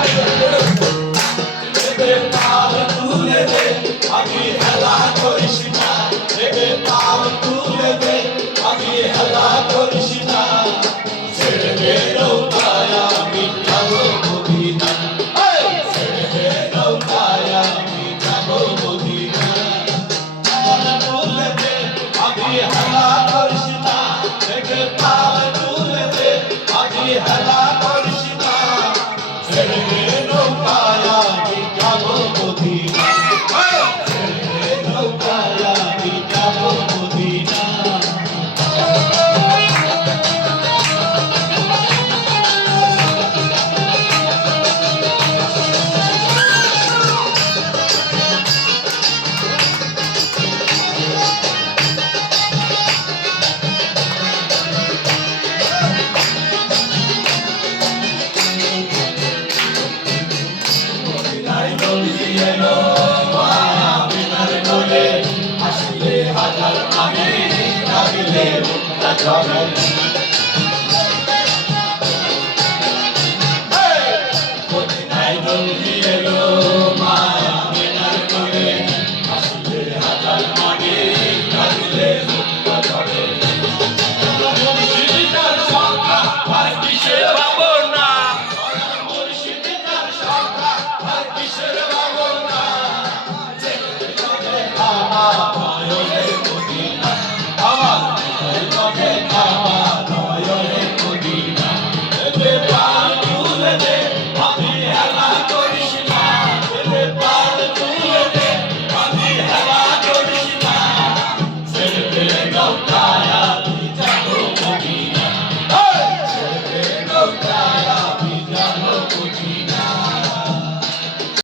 よし! নদী